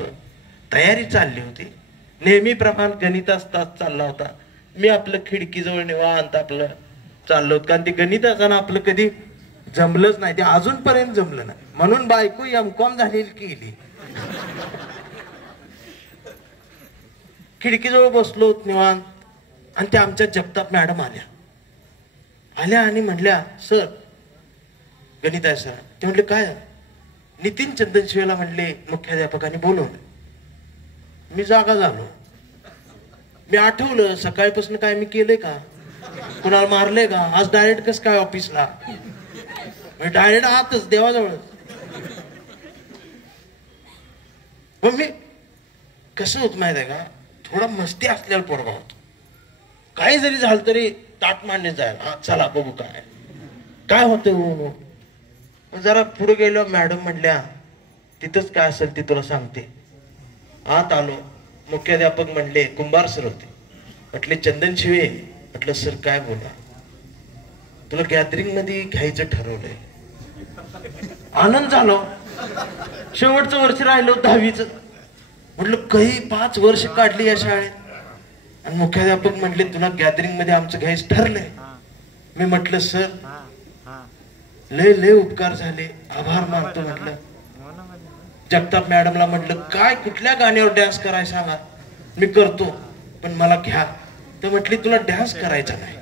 तयारी चालली होती. नेहमीप्रमाणे गणिताचा तास चालला होता. मी आपलं खिडकीजवळ निवांत आपलं चाललो होतो, कारण ते गणिताचं ना आपलं कधी जमलंच नाही, ते अजूनपर्यंत जमलं नाही. म्हणून बायको एमकॉम झालेली केली. खिडकीजवळ बसलो निवांत, आणि त्या आमच्या जगताप मॅडम आल्या आणि म्हणल्या, सर गणित आहे सर. ते म्हणले काय? नितीन चंदनशिवेला म्हणले मुख्याध्यापकांनी बोलवलं. मी जागा झालो. मी आठवलं सकाळपासून काय मी केलंय का, कुणाला मारले का, आज डायरेक्ट कस काय ऑफिसला, डायरेक्ट आतच देवाजवळ. मग मी कसं होत माहित आहे का, थोडा मस्ती असल्यावर पोरगा होतो. काही जरी झालं तरी ताट मांडले जाईल, हा चला बघू काय होतं. जरा पुढे गेलो, मॅडम म्हणल्या तिथंच काय असेल ते तुला सांगते. आत आलो, मुख्याध्यापक म्हणले कुंभार सर होते. म्हटले चंदन शिवे. म्हटलं सर काय बोला. तुला गॅदरिंग मध्ये घ्यायचं ठरवलंय. आनंद झालो. शेवटचं वर्ष राहिलो 10वीच. म्हटलं काही 5 वर्ष काढली या शाळेत, आणि मुख्याध्यापक म्हणले तुला गॅदरिंग मध्ये आमचं घ्यायचं ठरलंय. मी म्हटलं सर लय उपकार झाले, आभार मानतो. म्हटलं जगताप मॅडमला म्हटलं काय कुठल्या गाण्यावर डान्स करायला सांगा, मी करतो, पण मला घ्या. तर म्हटली तुला डान्स करायचा नाही.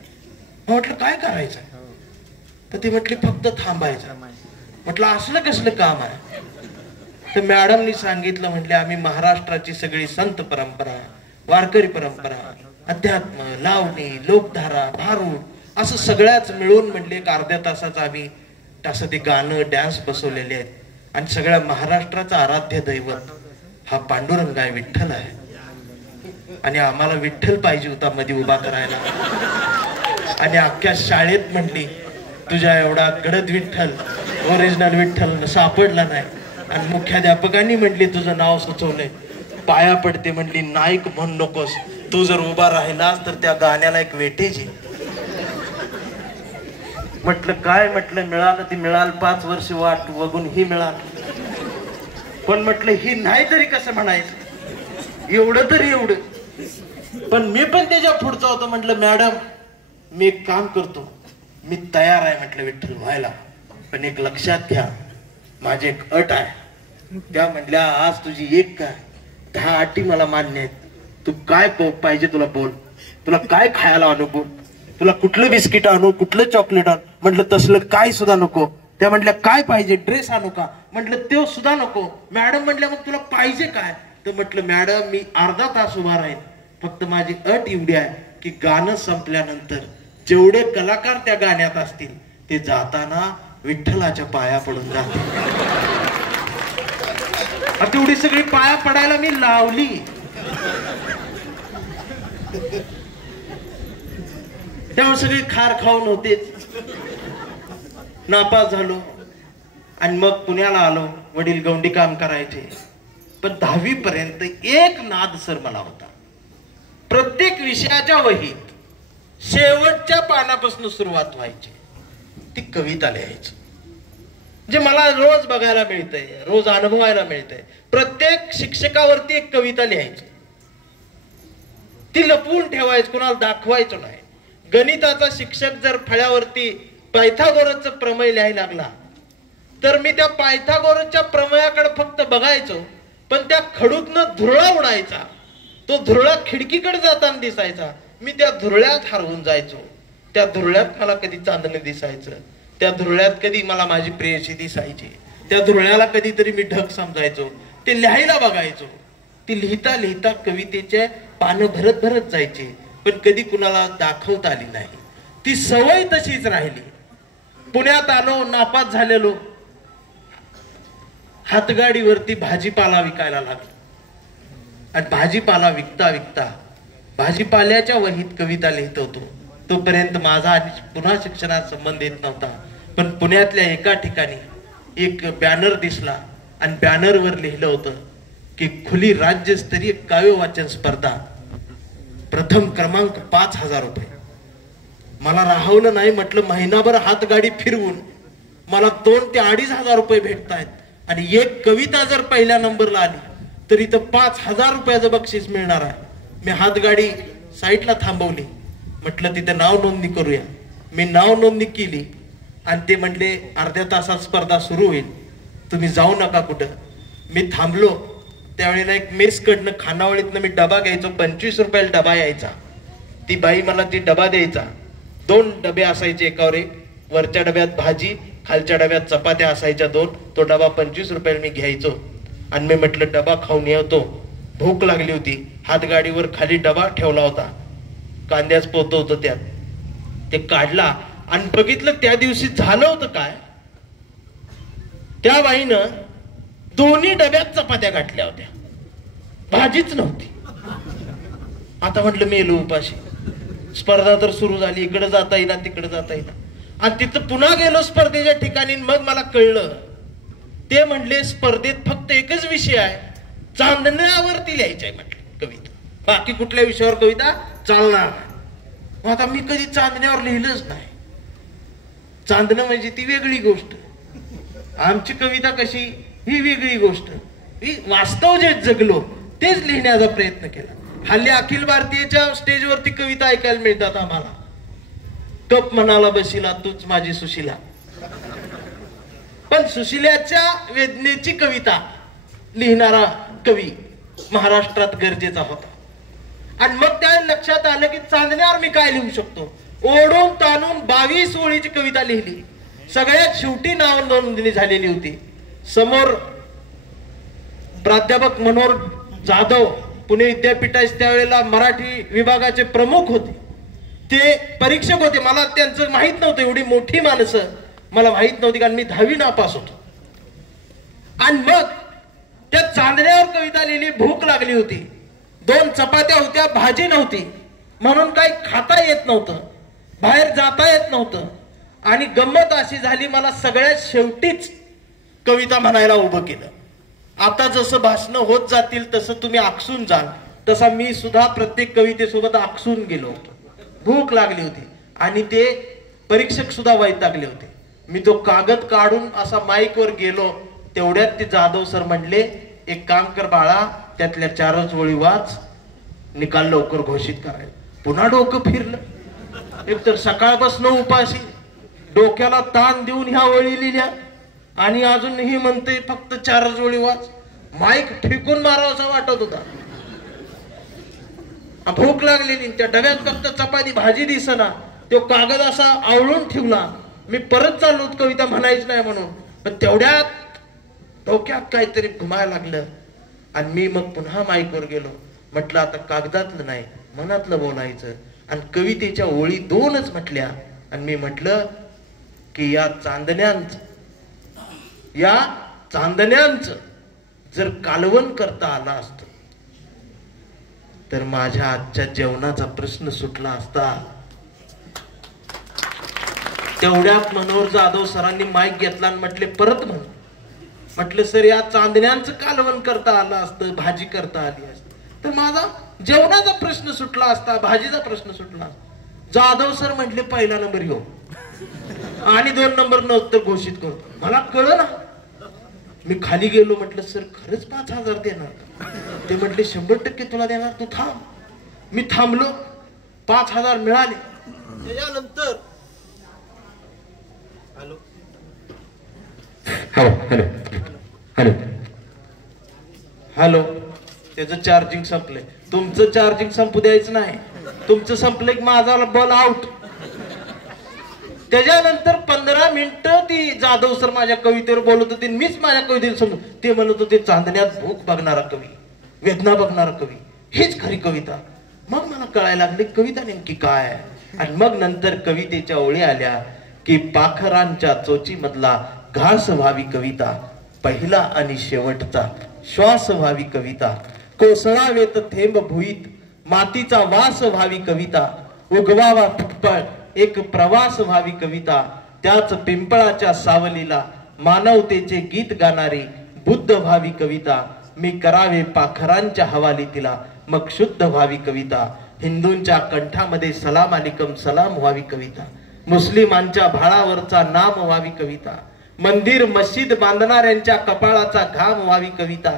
म्हटलं काय करायचं. तर ती म्हटली फक्त थांबायचं. म्हटलं असलं कसलं काम आहे. तर मॅडमनी सांगितलं, म्हटले आम्ही महाराष्ट्राची सगळी संत परंपरा, वारकरी परंपरा, अध्यात्म, लावणी, लोकधारा, भारूड असं सगळ्याच मिळून म्हणले एक अर्ध्या तासाचं आम्ही असं ते गाणं डान्स बसवलेले आहेत. आणि सगळ्या महाराष्ट्राचा आराध्य दैवत हा पांडुरंग आहे, विठ्ठल आहे. आणि आम्हाला विठ्ठल पाहिजे होता मध्ये उभा करायला. आणि अख्ख्या शाळेत म्हणली तुझ्या एवढा गडद विठ्ठल, ओरिजिनल विठ्ठल सापडला नाही. आणि मुख्याध्यापकांनी म्हणली तुझं नाव सुचवलंय, पाया पडते म्हणली नाईक म्हणू नकोस, तू जर उभा राहिलास तर त्या गाण्याला एक वेटेज आहे. म्हटलं काय. म्हटलं मिळालं ती मिळालं, 5 वर्ष वाट बघून ही मिळालं. पण म्हटलं ही नाही तरी कसं म्हणायचं, एवढं तरी एवढं. पण मी पण त्याच्या पुढचा होतो. म्हटलं मॅडम मी एक काम करतो, मी तयार आहे म्हटलं विठ्ठल व्हायला, पण एक लक्षात घ्या माझी एक अट आहे. त्या म्हटल्या आज तुझी एक काय 10 अटी मला मान्य आहेत. तू काय पाहिजे तुला बोल, तुला काय खायला आणू बोल, तुला कुठलं बिस्किट आणू, कुठलं चॉकलेट आणू. म्हटलं तसलं काय सुद्धा नको. त्या म्हटल्या काय पाहिजे, ड्रेस आणू का. म्हटलं ते सुद्धा नको. मॅडम म्हटल्या मग तुला पाहिजे काय. तर म्हटलं मॅडम मी अर्धा तास उभा राहील, फक्त माझी अट एवढी आहे की गाणं संपल्यानंतर जेवढे कलाकार त्या गाण्यात असतील ते जाताना विठ्ठलाच्या पाया पडून जातील. तेवढी सगळी पाया पडायला मी लावली. तेव्हा सगळे खार खाऊन होतेच. नापास झालो आणि मग पुण्याला आलो. वडील गौंडी काम करायचे. पण 10वी पर्यंत एक नाद सर मला होता. प्रत्येक विषयाच्या वहीत शेवटच्या पानापासून सुरुवात व्हायची, ती कविता लिहायची. जे मला रोज बघायला मिळतंय, रोज अनुभवायला मिळतंय. प्रत्येक शिक्षकावरती एक कविता लिहायची, ती लपवून ठेवायची, कुणाला दाखवायचं नाही. गणिताचा शिक्षक जर फळ्यावरती पायथागोरसचा प्रमेय लिहायला लागला तर मी त्या पायथागोरसच्या प्रमेयाकडे फक्त बघायचो, पण त्या खडूतनं धुरळा उडायचा. तो धुरळा खिडकीकडे जाताना दिसायचा. मी त्या धुरळ्यात हरवून जायचो. त्या धुरळ्यात मला कधी चांदणे दिसायचं, त्या धुरळ्यात कधी मला माझी प्रेयसी दिसायची, त्या धुरळ्याला कधीतरी मी ढग समजायचो. ते लिहायला बघायचो. ती लिहिता लिहिता कवितेचे पानं भरत भरत जायचे, पण कधी कुणाला दाखवता आली नाही. ती सवय तशीच राहिली. पुण्यात आलो, नापास झालेलो. हातगाडीवरती भाजीपाला विकायला लागलो. आणि भाजीपाला विकता विकता भाजीपाल्याच्या वहीत कविता लिहित होतो. तोपर्यंत माझा पुन्हा शिक्षणात संबंध येत नव्हता. पण पुण्यातल्या एका ठिकाणी एक बॅनर दिसला आणि बॅनरवर लिहिलं होतं की खुली राज्यस्तरीय काव्य वाचन स्पर्धा, प्रथम क्रमांक 5,000 रुपये. मला राहवलं नाही. म्हटलं महिनाभर हातगाडी फिरवून मला 2,000 ते 2,500 रुपये भेटतायत आणि एक कविता जर पहिल्या नंबरला आली तर इथं 5,000 रुपयाचं बक्षीस मिळणार आहे. मी हातगाडी साईडला थांबवली, म्हटलं तिथं नाव नोंदणी करूया. मी नाव नोंदणी केली आणि ते म्हणले अर्ध्या तासात स्पर्धा सुरू होईल, तुम्ही जाऊ नका कुठं. मी थांबलो. त्यावेळेला एक मेसकडनं खानावळीतनं मी डबा घ्यायचो, 25 रुपयाला डबा यायचा. ती बाई मला ती डबा द्यायचा. 2 डबे असायचे एकावर एक, वरच्या डब्यात भाजी, खालच्या डब्यात चपात्या असायच्या 2. तो डबा 25 रुपयाला मी घ्यायचो आणि मी म्हटलं डबा खाऊन येतो. भूक लागली होती. हातगाडीवर खाली डबा ठेवला होता, कांद्याच पोत होतं त्यात. ते काढला आणि बघितलं त्या दिवशी झालं होतं काय, त्या बाईनं दोन्ही डब्यात चपात्या गाठल्या होत्या, भाजीच नव्हती. आता म्हटलं मेलो उपाशी. स्पर्धा तर सुरू झाली, इकडे जाता येईना तिकडे जाता येईना. आणि तिथं पुन्हा गेलो स्पर्धेच्या ठिकाणी. मग मला कळलं, ते म्हणले स्पर्धेत फक्त एकच विषय आहे, चांदण्यावरती लिहायचं आहे म्हटलं कविता, बाकी कुठल्या विषयावर कविता चालणार नाही. आता मी कधी चांदण्यावर लिहिलंच नाही. चांदणं म्हणजे ती वेगळी गोष्ट, आमची कविता कशी ही वेगळी गोष्ट. ही वास्तव जे जगलो तेच लिहिण्याचा प्रयत्न केला. हल्ली अखिल भारतीयच्या स्टेजवरती कविता ऐकायला मिळतात आम्हाला. कप म्हणाला बशिला तूच माझी सुशिला, पण सुशिल्याच्या वेदनेची कविता लिहिणारा कवी महाराष्ट्रात गरजेचा होता. आणि मग त्या लक्षात आलं की चांदण्यावर मी काय लिहू शकतो. ओढून ताणून 22 ओळीची कविता लिहिली. सगळ्यात शेवटी नाव नोंदणी झालेली होती. समोर प्राध्यापक मनोहर जाधव पुणे विद्यापीठात त्यावेळेला मराठी विभागाचे प्रमुख होते, ते परीक्षक होते. मला त्यांचं माहित नव्हतं, एवढी मोठी माणसं मला माहित नव्हती, कारण मी 10वी नापास होतो. आणि मग त्या चांदण्यावर कविता लिहिली. भूक लागली होती, 2 चपात्या होत्या, भाजी नव्हती, म्हणून काही खाता येत नव्हतं, बाहेर जाता येत नव्हतं. आणि गंमत अशी झाली, मला सगळ्यात शेवटीच कविता म्हणायला उभं केलं. आता जसं भाषणं होत जातील तसं तुम्ही आकसून जाल, तसा मी सुद्धा प्रत्येक कवितेसोबत आकसून गेलो होतो. भूक लागली होती आणि ते परीक्षक सुद्धा वैतागले होते. मी तो कागद काढून असा माईकवर गेलो, तेवढ्यात ते जाधव सर म्हणले एक काम कर बाळा, त्यातल्या 4च ओळी वाच, निकाल लवकर घोषित करायला. पुन्हा डोकं फिरलं. एकतर सकाळपासून उपाशी, डोक्याला ताण देऊन ह्या ओळी लिहिल्या आणि अजूनही म्हणते फक्त 4च ओळी वाच. माईक फेकून मारावं वाटत होता. भूक लागलेली, त्या डब्यात फक्त चपाती भाजी दिसना, तो कागद असा आवळून ठेवला. मी परत चाललो कविता म्हणायची नाही म्हणून, पण तेवढ्यात डोक्यात काहीतरी घुमायला लागलं आणि मी मग पुन्हा माईकवर गेलो. म्हटलं आता कागदातलं नाही, मनातलं बोलायचं. आणि कवितेच्या ओळी 2च म्हटल्या आणि मी म्हटलं की या चांदण्यांचं जर कालवण करता आलं असतं तर माझ्या आजच्या जेवणाचा प्रश्न सुटला असता. तेवढ्यात मनोहर जाधव सरांनी माईक घेतला आणि म्हटले परत म्हटलं सर या चांदण्यांचं कालवण करता आलं असतं, भाजी करता आली असती तर माझा जेवणाचा प्रश्न सुटला असता, भाजीचा प्रश्न सुटला असता. जाधव सर म्हटले पहिला नंबर घेऊ आणि 2 नंबर नंतर घोषित करतो. मला कळलं ना. मी खाली गेलो, म्हटलं सर खरंच 5,000 देणार? ते म्हटले 100% तुला देणार, तू थांब. मी थांबलो, 5,000 मिळाले. त्याच्यानंतर हॅलो हॅलो हॅलो हॅलो त्याचं चार्जिंग संपलंय. तुमचं चार्जिंग संपू द्यायचं नाही. तुमचं संपलं की माझा बॉल आउट. त्याच्यानंतर 15 मिनिटं ती जाधव सर माझ्या कवितेवर बोलत होते, मीच माझ्या कवितेला समजून. ते म्हणत होते चांदण्यात भूक बघणारा कवी, वेदना बघणारा कवी, हीच खरी कविता. मग मला कळायला लागले कविता नेमकी काय आहे. आणि मग नंतर कवितेच्या ओळी आल्या की पाखरांच्या चोची मधला घास व्हावी कविता, पहिला आणि शेवटचा श्वास व्हावी कविता, कोसळावेत थेंब भुईत मातीचा वास व्हावी कविता, उगवावा फुटपळ एक प्रवास व्हावी कविता, त्याच पिंपळाच्या सावलीला मानवतेचे गीत गाणारी बुद्ध व्हावी कविता, मी करावे पाखरांच्या हवाली तिला मग शुद्ध व्हावी कविता, हिंदूंच्या कंठामध्ये सलाम अलिकम सलाम व्हावी कविता, मुस्लिमांच्या भाळावरचा नाम व्हावी कविता, मंदिर मस्जिद बांधणाऱ्यांच्या कपाळाचा घाम व्हावी कविता,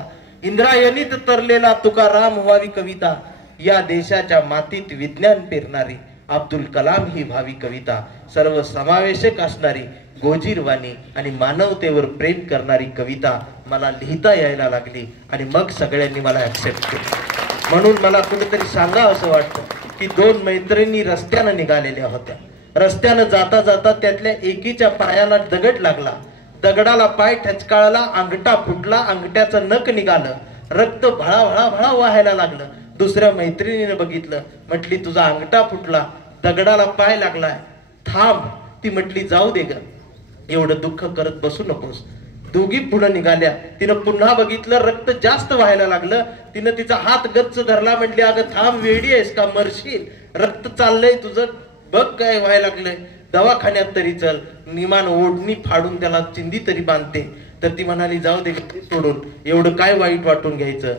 इंद्रायणीत तरलेला तुकाराम व्हावी कविता, या देशाच्या मातीत विज्ञान पेरणारी अब्दुल कलाम ही भावी कविता, सर्व समावेशक असणारी गोजीरवाणी आणि मानवतेवर प्रेम करणारी कविता मला लिहिता यायला लागली आणि मग सगळ्यांनी मला ऍक्सेप्ट केलं. म्हणून मला कुठेतरी सांगा असं वाटतं की दोन मैत्रिणी रस्त्यानं निघालेल्या होत्या. रस्त्यानं जाता जाता त्यातल्या एकीच्या पायाला दगड लागला, दगडाला पाय ठचकाळला, अंगठा फुटला, अंगठ्याचं नख निघालं, रक्त भळा भळा भळा वाहायला लागलं. दुसऱ्या मैत्रिणीने बघितलं, म्हटली तुझा अंगठा फुटला, दगडाला पाय लागलाय, थांब. ती म्हटली जाऊ दे ग, एवढं दुःख करत बसू नकोस. दोघी पुढे निघाल्या. तिनं पुन्हा बघितलं, रक्त जास्त व्हायला लागलं. तिनं तिचा हात गच्च धरला, म्हटली अगं थांब, वेडी आहेस का, मरशील, रक्त चाललंय तुझं, बघ काय व्हायला लागलंय, दवाखान्यात तरी चल. निमान ओढणी फाडून त्याला चिंदी तरी बांधते. तर ती म्हणाली जाऊ दे सोडून, एवढं काय वाईट वाटून घ्यायचं.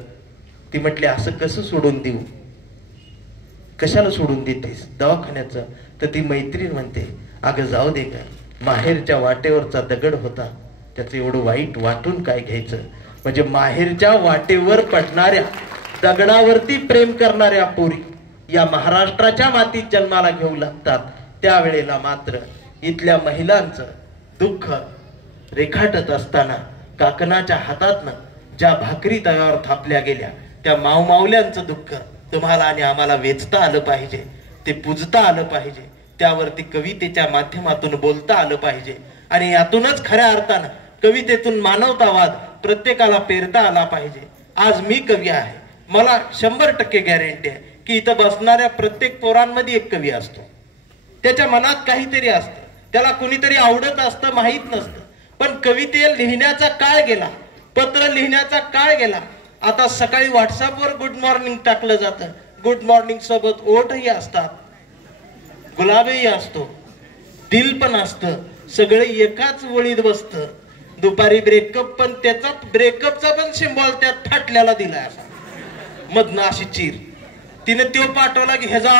ती म्हटली असं कसं सोडून देऊ, कशाला सोडून देतेस दवाखान्याचं. तर ती मैत्रीण म्हणते अगं जाऊ दे का, माहेरच्या वाटेवरचा दगड होता, त्याचं एवढं वाईट वाटून काय घ्यायचं. म्हणजे माहेरच्या वाटेवर पडणाऱ्या दगडावरती प्रेम करणाऱ्या पोरी या महाराष्ट्राच्या मातीत जन्माला घेऊ लागतात. त्यावेळेला मात्र इथल्या महिलांचं दुःख रेखाटत असताना काकणाच्या हातातनं ज्या भाकरी तव्यावर थापल्या गेल्या त्या मावमावल्यांचं दुःख तुम्हाला आणि आम्हाला वेचता आलं पाहिजे, ते पुजता आलं पाहिजे, त्यावरती कवितेच्या माध्यमातून बोलता आलं पाहिजे. आणि यातूनच खऱ्या अर्थानं कवितेतून मानवतावाद प्रत्येकाला पेरता आला पाहिजे. आज मी कवी आहे, मला 100% गॅरंटी आहे की इथं बसणाऱ्या प्रत्येक पोरांमध्ये एक कवी असतो. त्याच्या मनात काहीतरी असतं, त्याला कुणीतरी आवडत असतं, माहीत नसतं. पण कविते लिहिण्याचा काळ गेला, पत्र लिहिण्याचा काळ गेला. आता सकाळी व्हॉट्सअपवर गुड मॉर्निंग टाकलं जातं, गुड मॉर्निंग सोबत ओठही असतात, गुलाबही असतो, दिल पण असतं, सगळे एकाच वळीत बसतं. दुपारी ब्रेकअप, पण त्याचा ब्रेकअपचा पण सिम्बॉल त्यात फाटल्याला दिलाय असा, मधनं अशी चीर. तिने तो पाठवला की ह्याचा